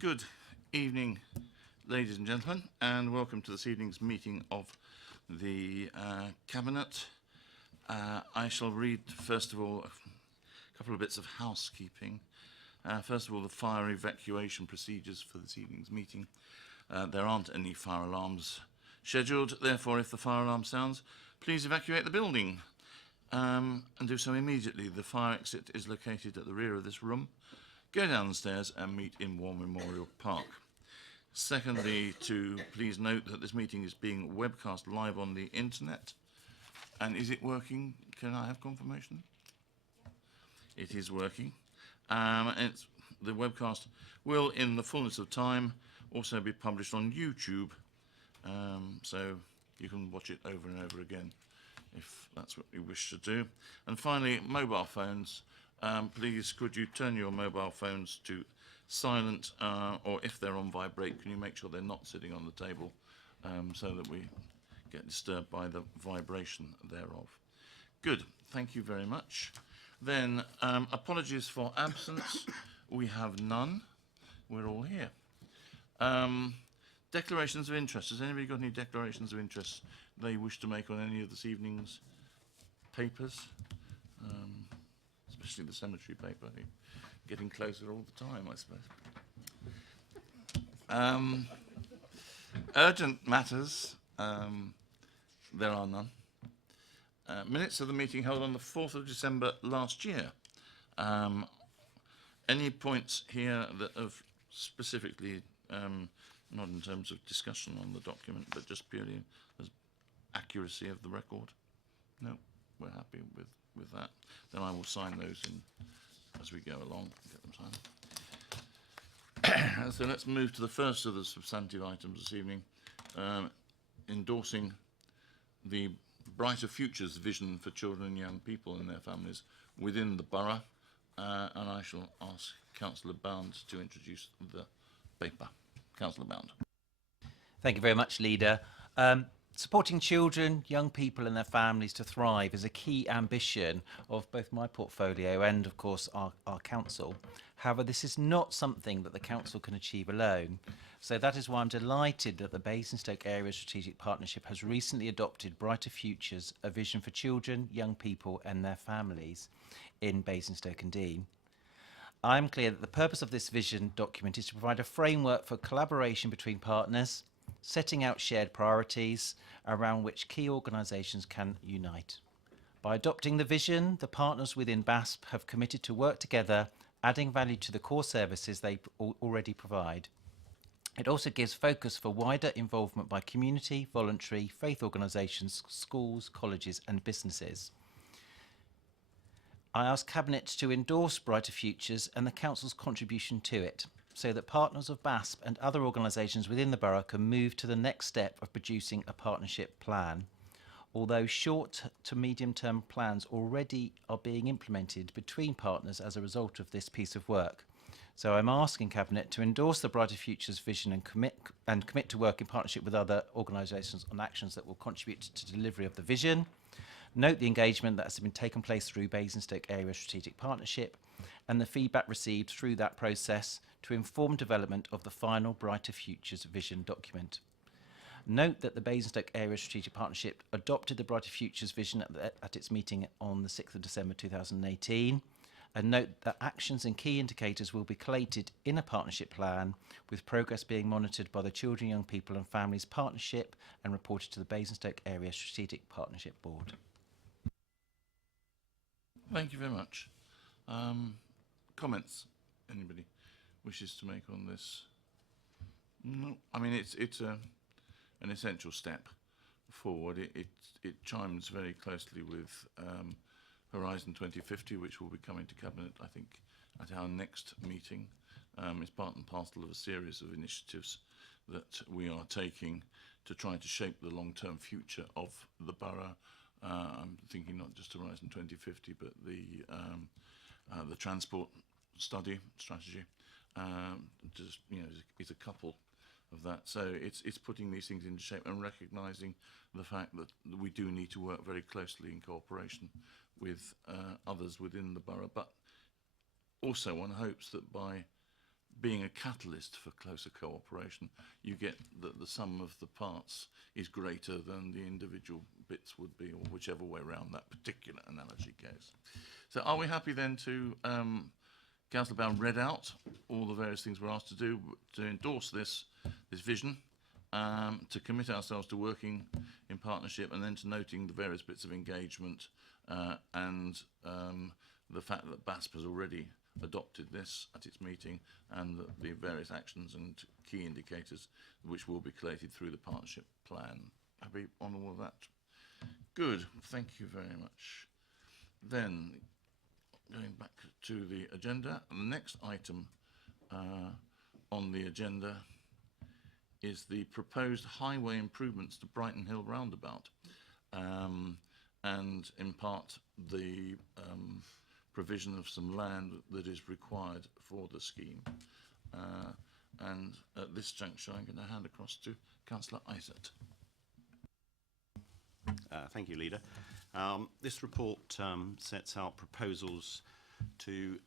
Good evening, ladies and gentlemen, and welcome to this evening's meeting of the Cabinet. I shall read, first of all, a couple of bits of housekeeping. First of all, the fire evacuation procedures for this evening's meeting. There aren't any fire alarms scheduled, therefore, if the fire alarm sounds, please evacuate the building and do so immediately. The fire exit is located at the rear of this room. Go down the stairs and meet in War Memorial Park. Secondly, to please note that this meeting is being webcast live on the internet. And is it working? Can I have confirmation? It is working. The webcast will, in the fullness of time, also be published on YouTube. So you can watch it over and over again if that's what you wish to do. And finally, mobile phones. Please, could you turn your mobile phones to silent, or if they're on vibrate, can you make sure they're not sitting on the table so that we get disturbed by the vibration thereof. Good, thank you very much. Then, apologies for absence. We have none. We're all here. Declarations of interest. Has anybody got any declarations of interest they wish to make on any of this evening's papers? Especially the cemetery paper, getting closer all the time, I suppose. Urgent matters, there are none. Minutes of the meeting held on the 4th of December last year. Any points here that have specifically, not in terms of discussion on the document, but just purely as accuracy of the record? No, we're happy with that. Then I will sign those in as we go along, get them signed. So let's move to the first of the substantive items this evening, endorsing the Brighter Futures vision for children and young people and their families within the borough. And I shall ask Councillor Bound to introduce the paper. Councillor Bound. Thank you very much, Leader. Supporting children, young people and their families to thrive is a key ambition of both my portfolio and, of course, our council. However, this is not something that the council can achieve alone. So that is why I'm delighted that the Basingstoke Area Strategic Partnership has recently adopted Brighter Futures, a vision for children, young people and their families in Basingstoke and Deane. I'm clear that the purpose of this vision document is to provide a framework for collaboration between partners, setting out shared priorities around which key organisations can unite. By adopting the vision, the partners within BASP have committed to work together, adding value to the core services they already provide. It also gives focus for wider involvement by community, voluntary, faith organisations, schools, colleges and businesses. I ask Cabinet to endorse Brighter Futures and the Council's contribution to it, so that partners of BASP and other organisations within the borough can move to the next step of producing a partnership plan. Although short to medium term plans already are being implemented between partners as a result of this piece of work. So I'm asking Cabinet to endorse the Brighter Futures vision and commit to work in partnership with other organisations on actions that will contribute to delivery of the vision. Note the engagement that has been taken place through Basingstoke Area Strategic Partnership and the feedback received through that process to inform development of the final Brighter Futures vision document. Note that the Basingstoke Area Strategic Partnership adopted the Brighter Futures vision at its meeting on the 6th of December 2018, and note that actions and key indicators will be collated in a partnership plan, with progress being monitored by the Children, Young People and Families Partnership and reported to the Basingstoke Area Strategic Partnership Board. Thank you very much. Comments? Anybody wishes to make on this? No, I mean it's an essential step forward. It chimes very closely with Horizon 2050, which will be coming to Cabinet, I think, at our next meeting. It's part and parcel of a series of initiatives that we are taking to try to shape the long-term future of the borough. I'm thinking not just Horizon 2050, but the transport strategy. Just is a couple of that. So it's putting these things into shape and recognising the fact that we do need to work very closely in cooperation with others within the borough. But also one hopes that by being a catalyst for closer cooperation, you get that the sum of the parts is greater than the individual bits would be, or whichever way around that particular analogy goes. So are we happy then to, Councillor Bound read out all the various things we're asked to do, to endorse this vision, to commit ourselves to working in partnership, and then to noting the various bits of engagement and the fact that BASP has already adopted this at its meeting, and the various actions and key indicators which will be collated through the partnership plan. Happy on all of that? Good, thank you very much. Then, going back to the agenda, the next item on the agenda is the proposed highway improvements to Brighton Hill roundabout, and in part the provision of some land that is required for the scheme. And at this juncture, I'm going to hand across to Councillor Isett. Thank you, Leader. This report sets out proposals to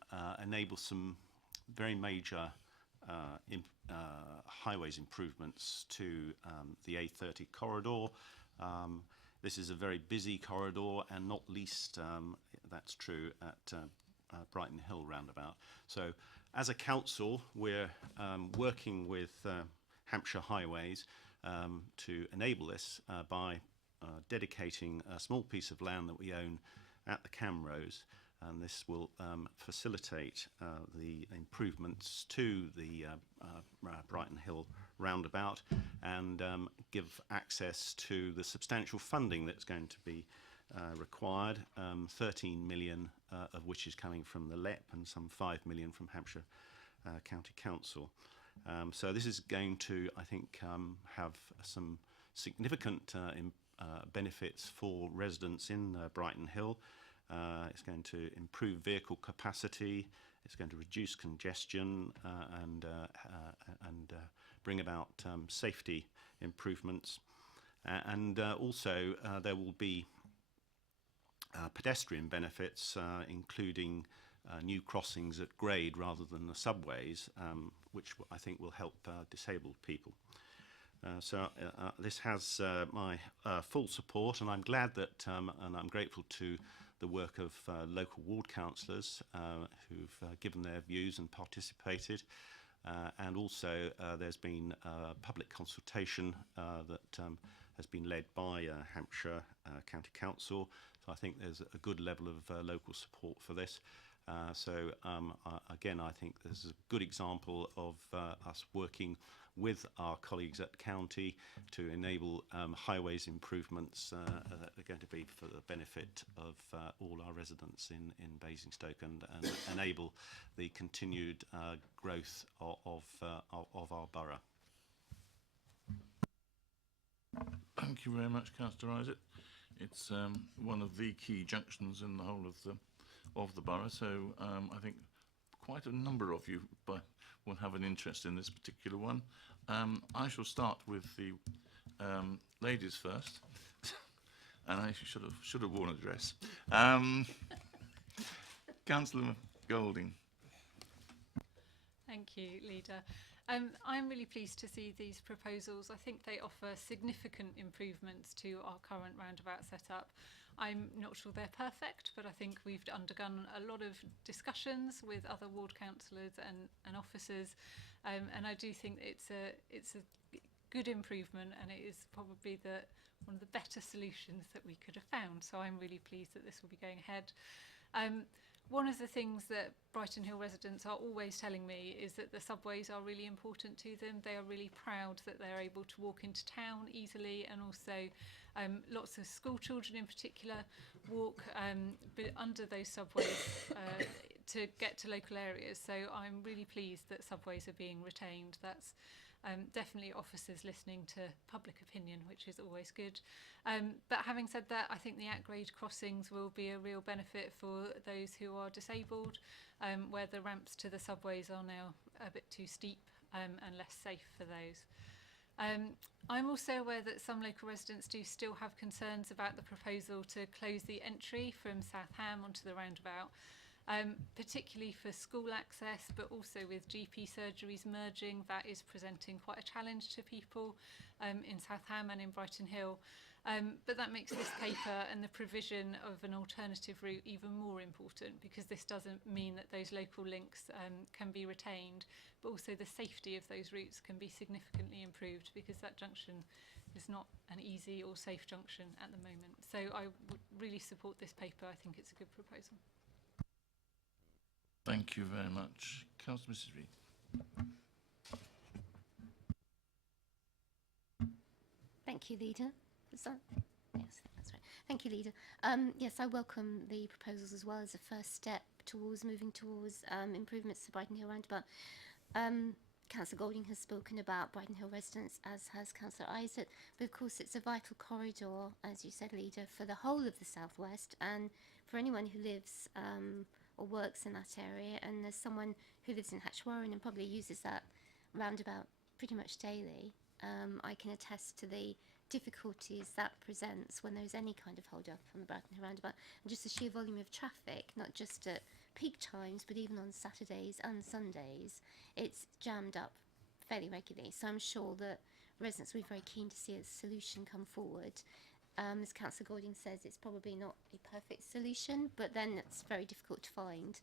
enable some very major highways improvements to the A30 corridor. This is a very busy corridor, and not least that's true at Brighton Hill roundabout. So as a council, we're working with Hampshire Highways to enable this by dedicating a small piece of land that we own at the Camrose, and this will facilitate the improvements to the Brighton Hill roundabout, and give access to the substantial funding that's going to be required, 13 million of which is coming from the LEP and some 5 million from Hampshire County Council. So this is going to, I think, have some significant benefits for residents in Brighton Hill. It's going to improve vehicle capacity, it's going to reduce congestion, and bring about safety improvements. And also there will be pedestrian benefits, including new crossings at grade rather than the subways, which I think will help disabled people. So this has my full support, and I'm glad that, and I'm grateful to the work of local ward councillors who've given their views and participated. And also there's been public consultation that has been led by Hampshire County Council. So I think there's a good level of local support for this. Again, I think this is a good example of us working with our colleagues at County to enable highways improvements that are going to be for the benefit of all our residents in Basingstoke, and enable the continued growth of our borough. Thank you very much, Councillor Isett. It's one of the key junctions in the whole of the borough, so I think quite a number of you will have an interest in this particular one. I shall start with the ladies first, and I should have worn a dress. Councillor Golding. Thank you, Leader. I'm really pleased to see these proposals. I think they offer significant improvements to our current roundabout setup. I'm not sure they're perfect, but I think we've undergone a lot of discussions with other ward councillors and officers, and I do think it's a good improvement, and it is probably one of the better solutions that we could have found. So I'm really pleased that this will be going ahead. One of the things that Brighton Hill residents are always telling me is that the subways are really important to them. They are really proud that they're able to walk into town easily, and also lots of school children in particular walk under those subways to get to local areas. So I'm really pleased that subways are being retained. That's definitely officers listening to public opinion, which is always good. But having said that, I think the at-grade crossings will be a real benefit for those who are disabled, where the ramps to the subways are now a bit too steep and less safe for those. I'm also aware that some local residents do still have concerns about the proposal to close the entry from South Ham onto the roundabout. particularly for school access, but also with GP surgeries merging. That is presenting quite a challenge to people in South Ham and in Brighton Hill. But that makes this paper and the provision of an alternative route even more important, because this doesn't mean that those local links can be retained, but also the safety of those routes can be significantly improved, because that junction is not an easy or safe junction at the moment. So I would really support this paper. I think it's a good proposal. Thank you very much. Councillor Mrs Reid. Thank you, Leader. Is that? Yes, that's right. Thank you, Leader. Yes, I welcome the proposals as well as a first step towards moving towards improvements to Brighton Hill Roundabout. Councillor Golding has spoken about Brighton Hill residents, as has Councillor Isaac, but of course it's a vital corridor, as you said, Leader, for the whole of the southwest and for anyone who lives or works in that area. And as someone who lives in Hatchwarren and probably uses that roundabout pretty much daily, I can attest to the difficulties that presents when there's any kind of hold up on the Brighton Hill roundabout, and just the sheer volume of traffic, not just at peak times but even on Saturdays and Sundays, it's jammed up fairly regularly. So I'm sure that residents will be very keen to see a solution come forward. As Councillor Golding says, it's probably not a perfect solution, but then it's very difficult to find.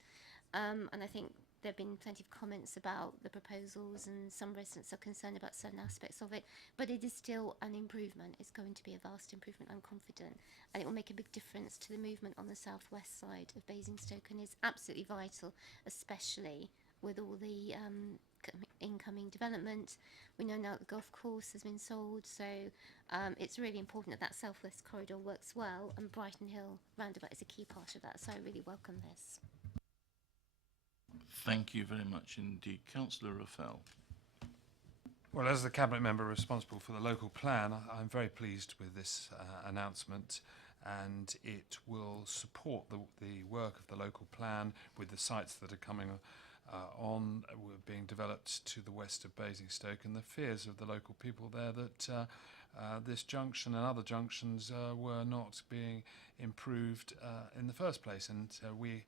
And I think there have been plenty of comments about the proposals, and some residents are concerned about certain aspects of it, but it is still an improvement. It's going to be a vast improvement, I'm confident, and it will make a big difference to the movement on the southwest side of Basingstoke, and is absolutely vital, especially with all the incoming development. We know now that the golf course has been sold, so it's really important that that southwest corridor works well, and Brighton Hill roundabout is a key part of that, so I really welcome this. Thank you very much indeed. Councillor Raffel. Well, as the Cabinet Member responsible for the local plan, I'm very pleased with this announcement, and it will support the work of the local plan with the sites that are coming being developed to the west of Basingstoke, and the fears of the local people there that this junction and other junctions were not being improved in the first place. And we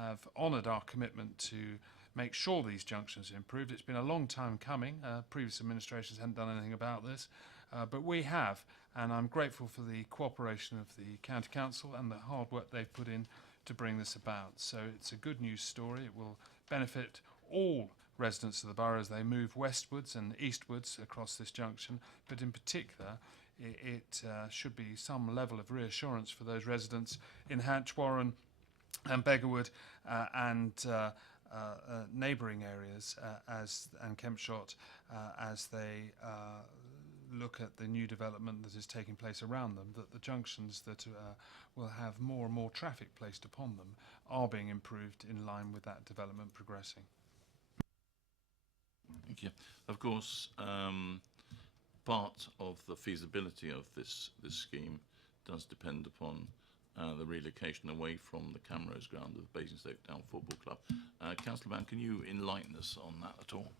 have honoured our commitment to make sure these junctions are improved. It's been a long time coming. Previous administrations hadn't done anything about this, but we have, and I'm grateful for the cooperation of the County Council and the hard work they've put in to bring this about. So it's a good news story. It will benefit all residents of the borough as they move westwards and eastwards across this junction, but in particular it should be some level of reassurance for those residents in Hatchwarren and Beggarwood and neighbouring areas and Kempshott as they look at the new development that is taking place around them, that the junctions that will have more and more traffic placed upon them are being improved in line with that development progressing. Thank you. Of course, part of the feasibility of this scheme does depend upon the relocation away from the Camrose ground of the Basingstoke Town Football Club. Councillor Mann, can you enlighten us on that at all?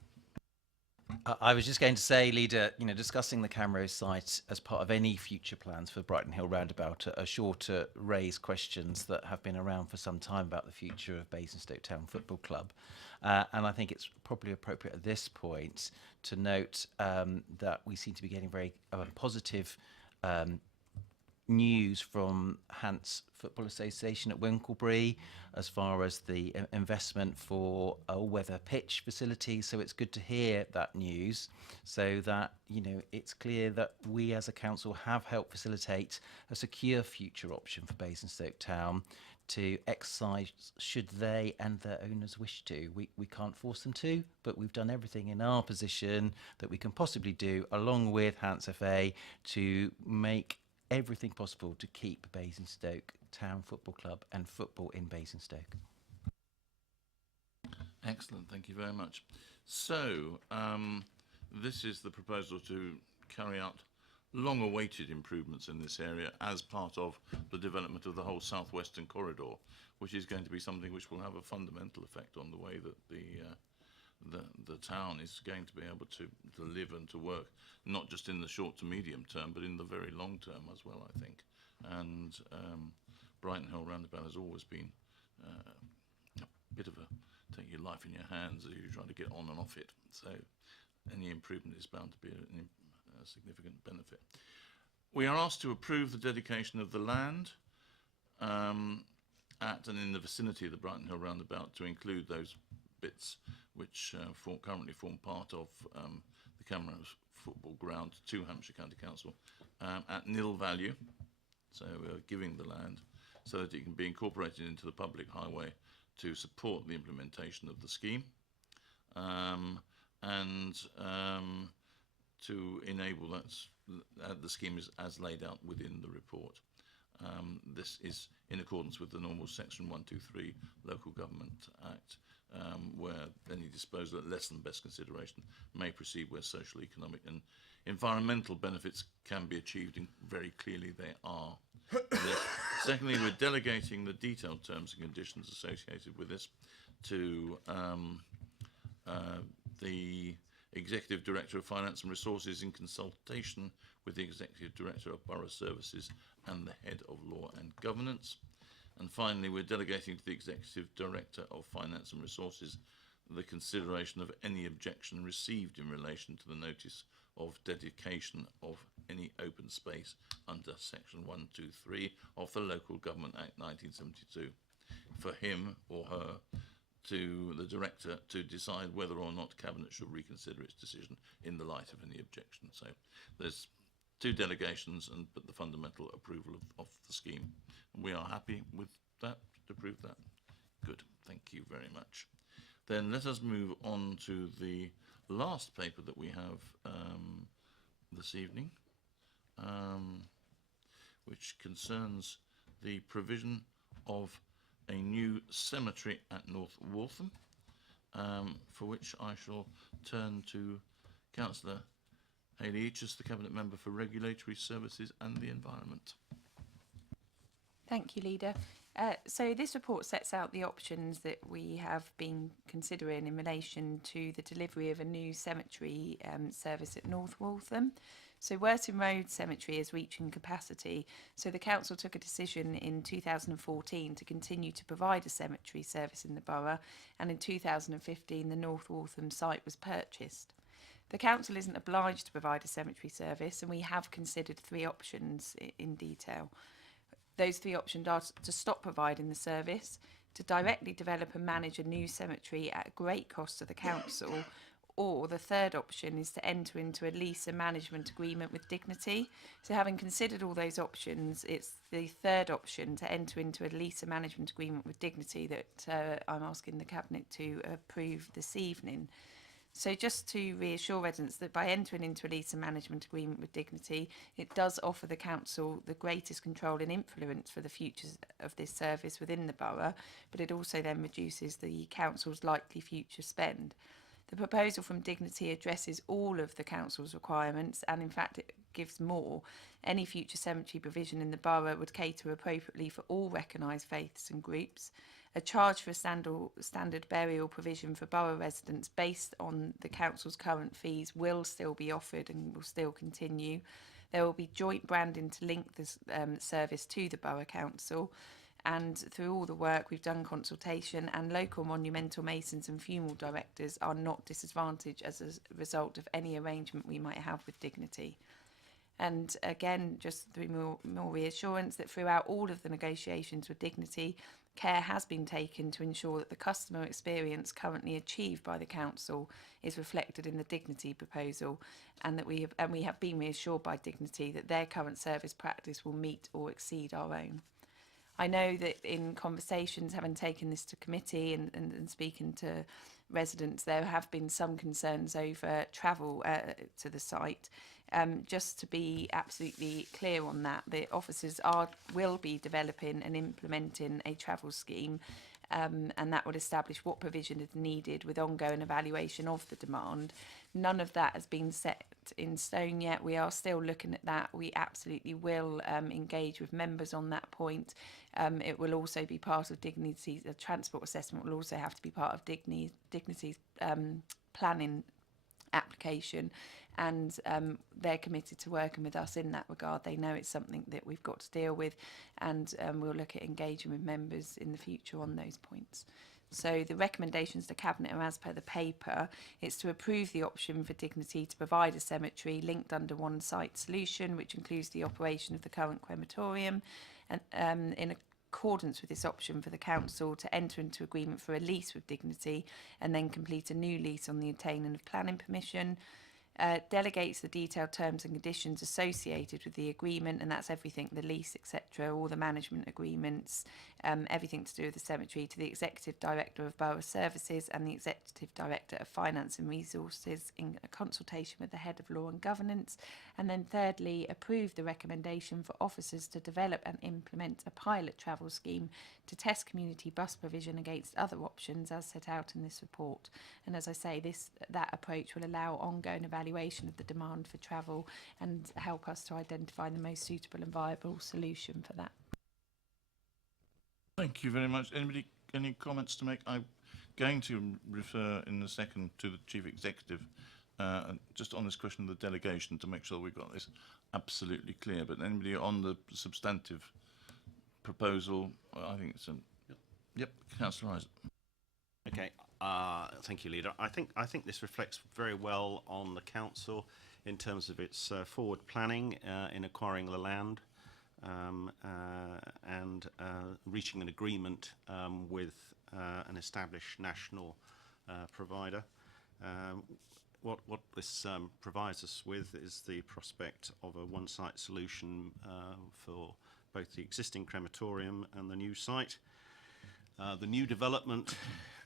I was just going to say, Leader, discussing the Camrose site as part of any future plans for Brighton Hill Roundabout are sure to raise questions that have been around for some time about the future of Basingstoke Town Football Club. And I think it's probably appropriate at this point to note that we seem to be getting very positive news from Hants Football Association at Winklebury as far as the investment for all-weather pitch facilities. So it's good to hear that news, so that it's clear that we as a council have helped facilitate a secure future option for Basingstoke Town to exercise should they and their owners wish to. We can't force them to, but we've done everything in our position that we can possibly do, along with Hants FA, to make everything possible to keep Basingstoke Town Football Club and football in Basingstoke. Excellent, thank you very much. So, this is the proposal to carry out long-awaited improvements in this area as part of the development of the whole southwestern corridor, which is going to be something which will have a fundamental effect on the way that the town is going to be able to live and to work, not just in the short to medium term, but in the very long term as well, I think. And Brighton Hill Roundabout has always been bit of a take your life in your hands as you try to get on and off it. So any improvement is bound to be a significant benefit. We are asked to approve the dedication of the land at and in the vicinity of the Brighton Hill roundabout, to include those bits which currently form part of the Cameron's football ground to Hampshire County Council at nil value. So we're giving the land so that it can be incorporated into the public highway to support the implementation of the scheme, and to enable that the scheme is as laid out within the report. This is in accordance with the normal Section 123 Local Government Act, where any disposal at less than best consideration may proceed where social, economic and environmental benefits can be achieved, and very clearly they are. Secondly, we're delegating the detailed terms and conditions associated with this to the Executive Director of Finance and Resources in consultation with the Executive Director of Borough Services and the Head of Law and Governance. And finally, we're delegating to the Executive Director of Finance and Resources the consideration of any objection received in relation to the notice of dedication of any open space under Section 123 of the Local Government Act 1972, for him or her, to the Director, to decide whether or not Cabinet should reconsider its decision in the light of any objection. So there's two delegations, but the fundamental approval of the scheme. And we are happy with that, to approve that. Good, thank you very much. Then let us move on to the last paper that we have this evening, which concerns the provision of a new cemetery at North Waltham, for which I shall turn to Councillor Hayley Eaches, the Cabinet Member for Regulatory Services and the Environment. Thank you, Leader. So this report sets out the options that we have been considering in relation to the delivery of a new cemetery service at North Waltham. So Worthing Road Cemetery is reaching capacity, so the council took a decision in 2014 to continue to provide a cemetery service in the borough, and in 2015 the North Waltham site was purchased. The council isn't obliged to provide a cemetery service, and we have considered three options in detail. Those three options are to stop providing the service, to directly develop and manage a new cemetery at great cost to the council, or the third option is to enter into a lease and management agreement with Dignity. So having considered all those options, it's the third option, to enter into a lease and management agreement with Dignity, that I'm asking the Cabinet to approve this evening. So just to reassure residents that by entering into a lease and management agreement with Dignity, it does offer the council the greatest control and influence for the future of this service within the borough, but it also then reduces the council's likely future spend. The proposal from Dignity addresses all of the council's requirements, and in fact it gives more. Any future cemetery provision in the borough would cater appropriately for all recognised faiths and groups. A charge for a standard burial provision for borough residents based on the council's current fees will still be offered and will still continue. There will be joint branding to link this service to the borough council, and through all the work we've done consultation, and local monumental masons and funeral directors are not disadvantaged as a result of any arrangement we might have with Dignity. And again, just through more reassurance that throughout all of the negotiations with Dignity, care has been taken to ensure that the customer experience currently achieved by the council is reflected in the Dignity proposal, and that we have been reassured by Dignity that their current service practice will meet or exceed our own. I know that in conversations, having taken this to committee and speaking to residents, there have been some concerns over travel to the site. Just to be absolutely clear on that, the officers will be developing and implementing a travel scheme, and that would establish what provision is needed with ongoing evaluation of the demand. None of that has been set in stone yet. We are still looking at that. We absolutely will engage with members on that point. It will also be part of Dignity's transport assessment, will also have to be part of Dignity's planning application, and they're committed to working with us in that regard. They know it's something that we've got to deal with, and we'll look at engaging with members in the future on those points. So the recommendations to Cabinet are as per the paper. It's to approve the option for Dignity to provide a cemetery linked under one site solution, which includes the operation of the current crematorium, and in accordance with this option for the council to enter into agreement for a lease with Dignity and then complete a new lease on the obtaining of planning permission. Delegates the detailed terms and conditions associated with the agreement, and that's everything, the lease, etc., all the management agreements, everything to do with the cemetery, to the Executive Director of Borough Services and the Executive Director of Finance and Resources in a consultation with the Head of Law and Governance. And then thirdly, approve the recommendation for officers to develop and implement a pilot travel scheme to test community bus provision against other options as set out in this report. And as I say, that approach will allow ongoing evaluation of the demand for travel and help us to identify the most suitable and viable solution for that. Thank you very much. Anybody, any comments to make? I'm going to refer in a second to the Chief Executive, just on this question of the delegation, to make sure we've got this absolutely clear. But anybody on the substantive proposal? I think it's a... Yep, Councillor Isaac. Okay, thank you, Leader. I think this reflects very well on the council in terms of its forward planning in acquiring the land and reaching an agreement with an established national provider. What this provides us with is the prospect of a one-site solution for both the existing crematorium and the new site. The new development,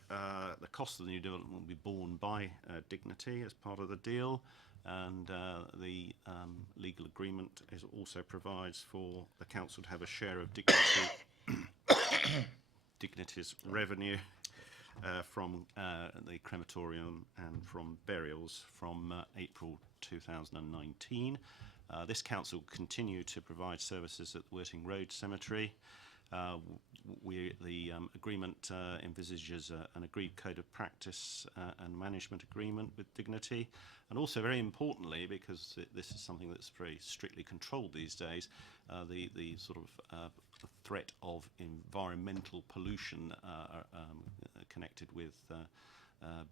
the cost of the new development will be borne by Dignity as part of the deal, and the legal agreement also provides for the council to have a share of Dignity's revenue from the crematorium and from burials from April 2019. This council will continue to provide services at the Worthing Road Cemetery. The agreement envisages an agreed code of practice and management agreement with Dignity, and also very importantly, because this is something that's very strictly controlled these days, the sort of threat of environmental pollution connected with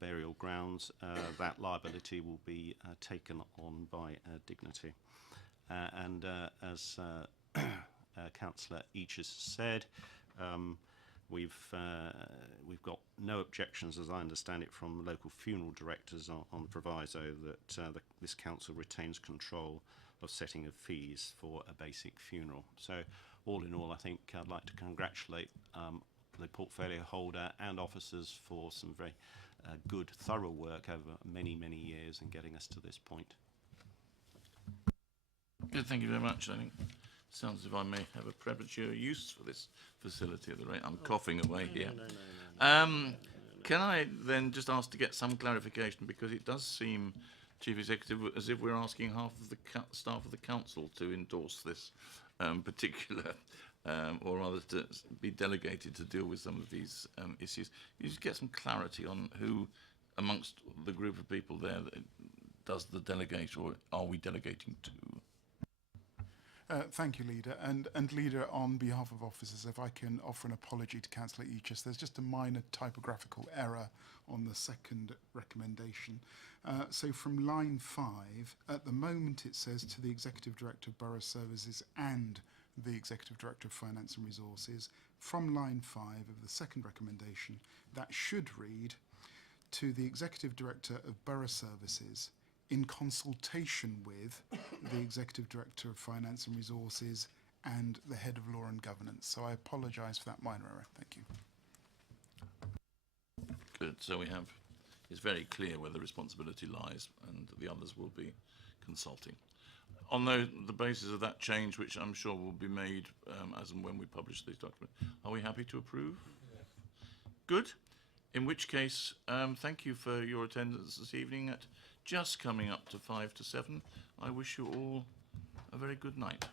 burial grounds, that liability will be taken on by Dignity. And as Councillor Each has said, we've got no objections, as I understand it, from local funeral directors on the proviso that this council retains control of setting of fees for a basic funeral. So all in all, I think I'd like to congratulate the portfolio holder and officers for some very good, thorough work over many, many years in getting us to this point. Good, thank you very much. I think it sounds as if I may have a premature use for this facility at the rate I'm coughing away here. No. Can I then just ask to get some clarification, because it does seem, Chief Executive, as if we're asking half of the staff of the council to endorse this particular, or rather to be delegated to deal with some of these issues. You just get some clarity on who amongst the group of people there that does the delegate, or are we delegating to? Thank you, Leader. And Leader, on behalf of officers, if I can offer an apology to Councillor Eachus, there's just a minor typographical error on the second recommendation. So from line 5, at the moment it says to the Executive Director of Borough Services and the Executive Director of Finance and Resources. From line 5 of the second recommendation, that should read to the Executive Director of Borough Services in consultation with the Executive Director of Finance and Resources and the Head of Law and Governance. So I apologise for that minor error. Thank you. Good. So we have, it's very clear where the responsibility lies, and the others will be consulting. On the basis of that change, which I'm sure will be made as and when we publish these documents, are we happy to approve? Yes. Good. In which case, thank you for your attendance this evening at just coming up to 5 to 7. I wish you all a very good night.